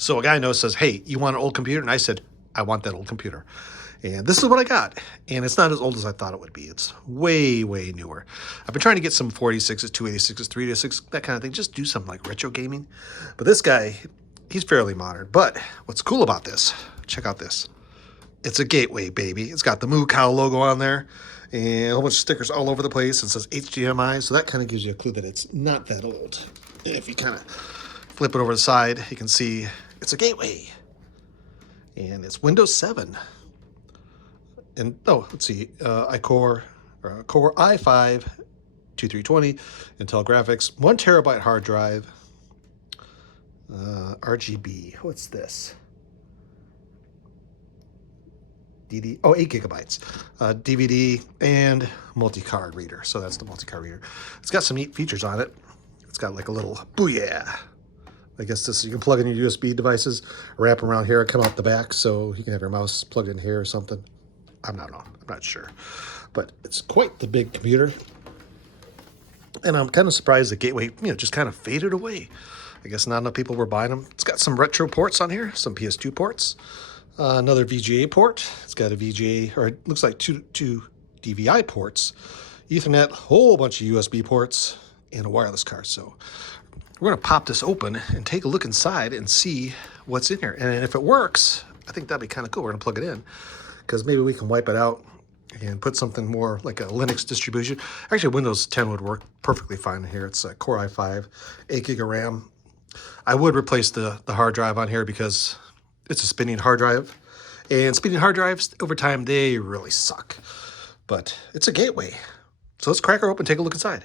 So a guy knows says, hey, you want an old computer? And I said, I want that old computer. And this is what I got. And it's not as old as I thought it would be. It's way, way newer. I've been trying to get some 486s, 286s, 386, that kind of thing. Just do some like retro gaming. But this guy, he's fairly modern. But what's cool about this, check out this. It's a gateway, baby. It's got the Moo Cow logo on there and a whole bunch of stickers all over the place. It says HDMI, so that kind of gives you a clue that it's not that old. And if you kind of flip it over the side, you can see it's a gateway. And it's Windows 7. And let's see, Core i5 2320, Intel graphics, 1 terabyte hard drive, RGB. What's this? 8 gigabytes, DVD, and multi-card reader. So that's the multi-card reader. It's got some neat features on it. It's got like a little booyah. I guess this, you can plug in your USB devices, wrap around here, come out the back, so you can have your mouse plugged in here or something. I'm not sure, but it's quite the big computer. And I'm kind of surprised the gateway, just kind of faded away. I guess not enough people were buying them. It's got some retro ports on here, some PS2 ports, another VGA port. It's got a VGA, or it looks like two DVI ports, Ethernet, whole bunch of USB ports, and a wireless card. So we're going to pop this open and take a look inside and see what's in here. And if it works, I think that'd be kind of cool. We're going to plug it in, because maybe we can wipe it out and put something more like a Linux distribution. Actually, Windows 10 would work perfectly fine here. It's a Core i5, 8 gig of RAM. I would replace the hard drive on here because it's a spinning hard drive. And spinning hard drives, over time, they really suck. But it's a gateway. So let's crack her open and take a look inside.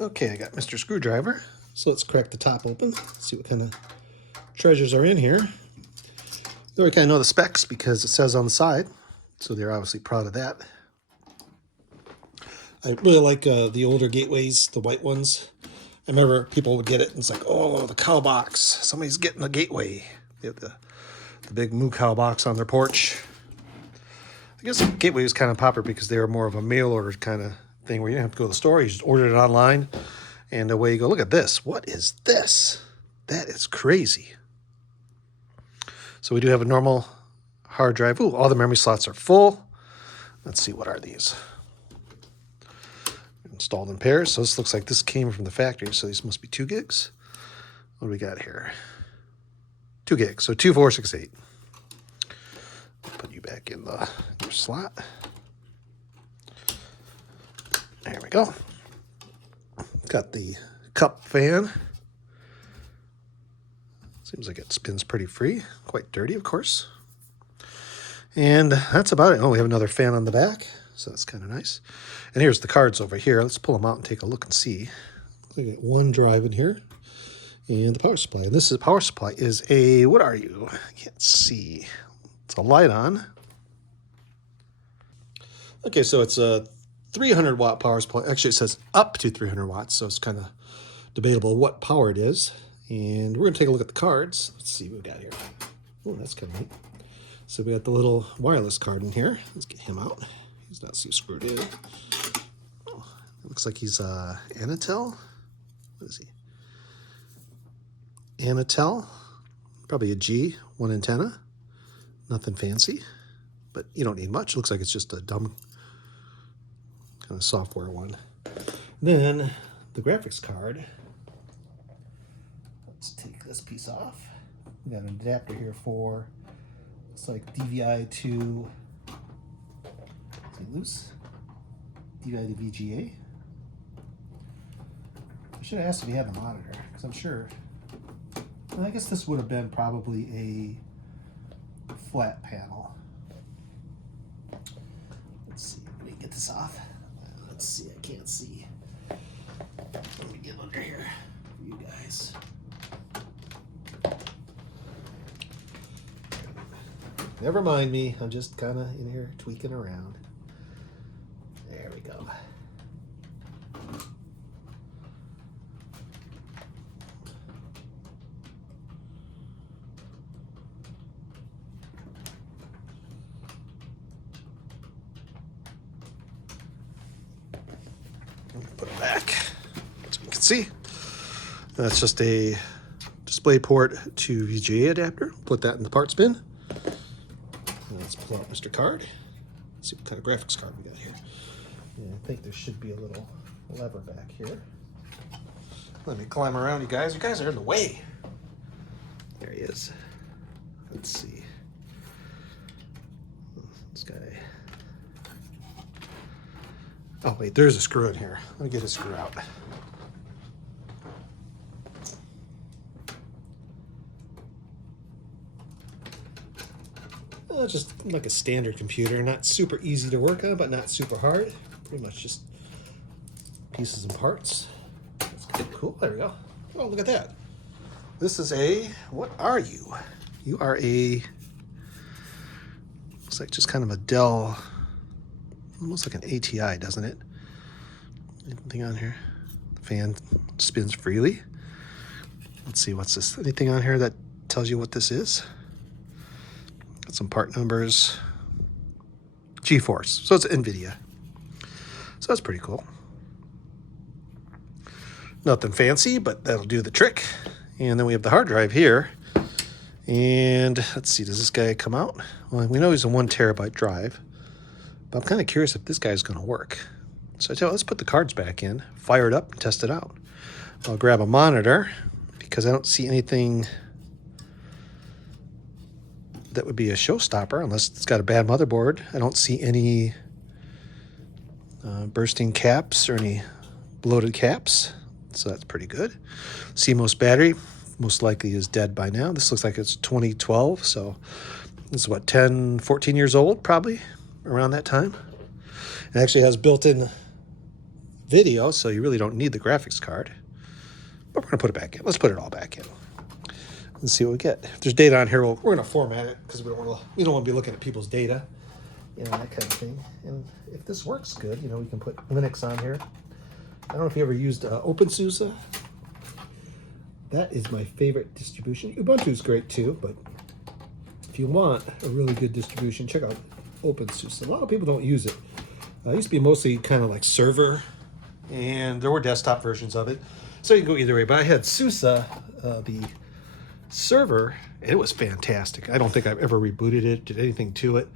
Okay, I got Mr. Screwdriver. So let's crack the top open, see what kind of treasures are in here. You already kind of know the specs because it says on the side, so they're obviously proud of that. I really like the older gateways, the white ones. I remember people would get it, and it's like, oh, the cow box. Somebody's getting a gateway. They have the big Moo Cow box on their porch. I guess gateway was kind of popular because they were more of a mail order kind of thing where you didn't have to go to the store. You just ordered it online, and away you go. Look at this. What is this? That is crazy. So we do have a normal hard drive. Ooh, all the memory slots are full. Let's see, what are these? Installed in pairs. So this looks like this came from the factory. So these must be 2 gigs. What do we got here? 2 gigs. So 2, 4, 6, 8. Put you back in your slot. There we go. Got the cup fan. Seems like it spins pretty free. Quite dirty, of course. And that's about it. Oh, we have another fan on the back, so that's kind of nice. And here's the cards over here. Let's pull them out and take a look and see. We got 1 drive in here, and the power supply. And this power supply is a, what are you? I can't see. It's a light-on. Okay, so it's a 300-watt power supply. Actually, it says up to 300 watts, so it's kind of debatable what power it is. And we're going to take a look at the cards. Let's see what we got here. Oh, that's kind of neat. So we got the little wireless card in here. Let's get him out. He's not so screwed in. Oh, it looks like he's Anatel. What is he? Anatel. Probably a G, 1 antenna. Nothing fancy, but you don't need much. It looks like it's just a dumb kind of software one. Then the graphics card. Let's take this piece off. We got an adapter here for, looks like DVI to, is it loose? DVI to VGA. I should have asked if he had a monitor, because I'm sure, well, I guess this would have been probably a flat panel. Let's see, let me get this off. Let's see, I can't see. Let me get under here for you guys. Never mind me, I'm just kind of in here tweaking around. There we go. Put it back so you can see. That's just a DisplayPort to VGA adapter. Put that in the parts bin. Let's pull out Mr. Card. Let's see what kind of graphics card we got here. Yeah, I think there should be a little lever back here. Let me climb around, you guys. You guys are in the way. There he is. Let's see. This guy. Oh, wait, there's a screw in here. Let me get a screw out. Just like a standard computer. Not super easy to work on, but not super hard. Pretty much just pieces and parts. That's good. Cool. There we go. Oh, look at that. This is a, what are you? You are a, looks like just kind of a Dell, almost like an ATI, doesn't it? Anything on here? The fan spins freely. Let's see, what's this? Anything on here that tells you what this is? Got some part numbers. GeForce, so it's NVIDIA. So that's pretty cool. Nothing fancy, but that'll do the trick. And then we have the hard drive here. And let's see, does this guy come out? Well, we know he's a 1 terabyte drive, but I'm kind of curious if this guy's going to work. So I tell you, let's put the cards back in, fire it up, and test it out. I'll grab a monitor because I don't see anything that would be a showstopper unless it's got a bad motherboard. I don't see any bursting caps or any bloated caps, so that's pretty good. CMOS battery most likely is dead by now. This looks like it's 2012, so this is what, 10, 14 years old, probably around that time. It actually has built-in video, so you really don't need the graphics card. But we're gonna put it back in. Let's put it all back in. Let's see what we get. If there's data on here, we're gonna format it because we don't want to be looking at people's data, you know, that kind of thing. And if this works good, you know, we can put Linux on here. I don't know if you ever used OpenSUSE. That is my favorite distribution. Ubuntu is great too, but if you want a really good distribution, check out OpenSUSE. A lot of people don't use it. It used to be mostly kind of like server, and there were desktop versions of it, so you can go either way. But I had SUSE, the server, and it was fantastic. I don't think I've ever rebooted it, did anything to it.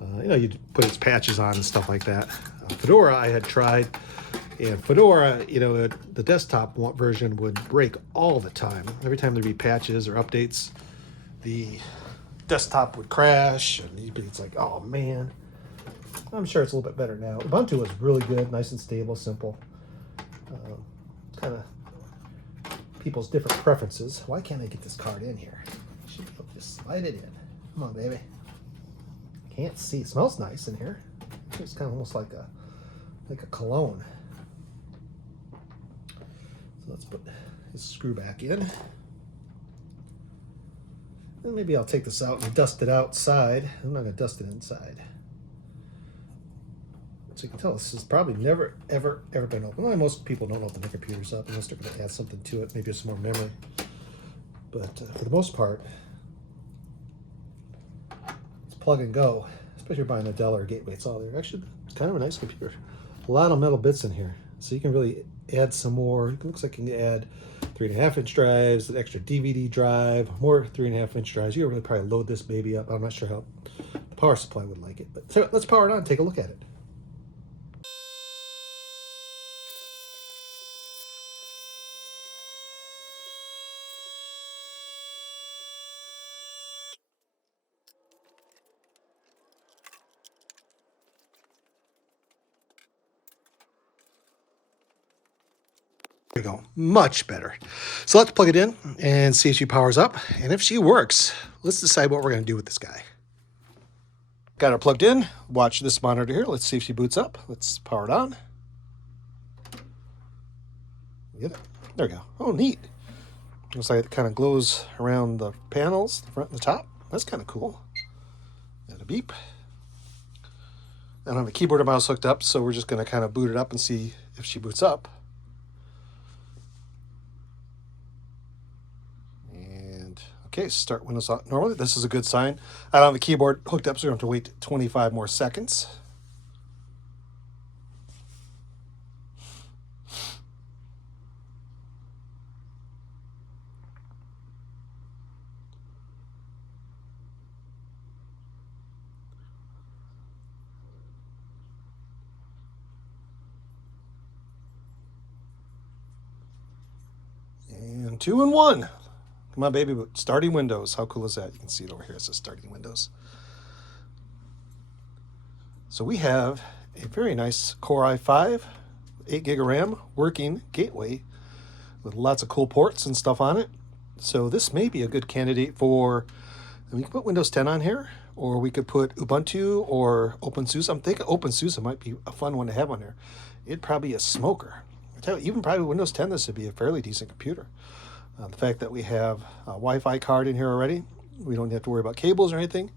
You know, you'd put its patches on and stuff like that. Fedora I had tried, and Fedora, you know, the desktop version would break all the time. Every time there'd be patches or updates, the desktop would crash, and it's like, oh man. I'm sure it's a little bit better now. Ubuntu was really good, nice and stable, simple. Kind of people's different preferences. Why can't I get this card in here? I should be able to just slide it in. Come on, baby. Can't see. It smells nice in here. It's kind of almost like a cologne. So let's put his screw back in. And maybe I'll take this out and dust it outside. I'm not going to dust it inside. So you can tell this has probably never, ever been open. Well, most people don't open their computers up unless they're going to add something to it, maybe some more memory. But for the most part, it's plug and go, especially if you're buying a Dell or a Gateway. It's all there. Actually, it's kind of a nice computer. A lot of metal bits in here. So you can really add some more. It looks like you can add 3.5-inch drives, an extra DVD drive, more 3.5-inch drives. You can really probably load this baby up. I'm not sure how the power supply would like it. But so let's power it on and take a look at it. There we go, much better. So let's plug it in and see if she powers up. And if she works, let's decide what we're gonna do with this guy. Got her plugged in. Watch this monitor here. Let's see if she boots up. Let's power it on. There we go. Oh, neat. Looks like it kind of glows around the panels, the front and the top. That's kind of cool. Got a beep. I don't have a keyboard or mouse hooked up, so we're just gonna kind of boot it up and see if she boots up. Okay, start Windows normally. This is a good sign. I don't have the keyboard hooked up, so we're going to have to wait 25 more seconds. 2 in 1. Come on, baby. Starting Windows. How cool is that? You can see it over here. It says Starting Windows. So we have a very nice Core i5, 8 gig of RAM, working gateway with lots of cool ports and stuff on it. So this may be a good candidate for, we can put Windows 10 on here, or we could put Ubuntu or OpenSUSE. I'm thinking OpenSUSE might be a fun one to have on there. It'd probably be a smoker. I tell you, even probably Windows 10, this would be a fairly decent computer. The fact that we have a Wi-Fi card in here already, we don't have to worry about cables or anything.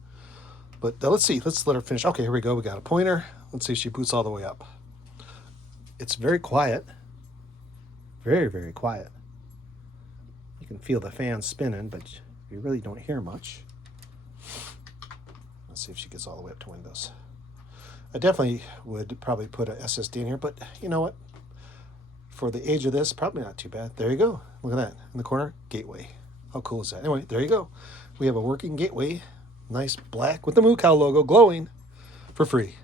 But let's see, let's let her finish. Okay, here we go. We got a pointer. Let's see if she boots all the way up. It's very quiet. Very, very quiet. You can feel the fan spinning, but you really don't hear much. Let's see if she gets all the way up to Windows. I definitely would probably put a SSD in here, but you know what? For the age of this, probably not too bad. There you go. Look at that. In the corner, gateway. How cool is that? Anyway, there you go. We have a working gateway. Nice black with the Moo Cow logo glowing for free.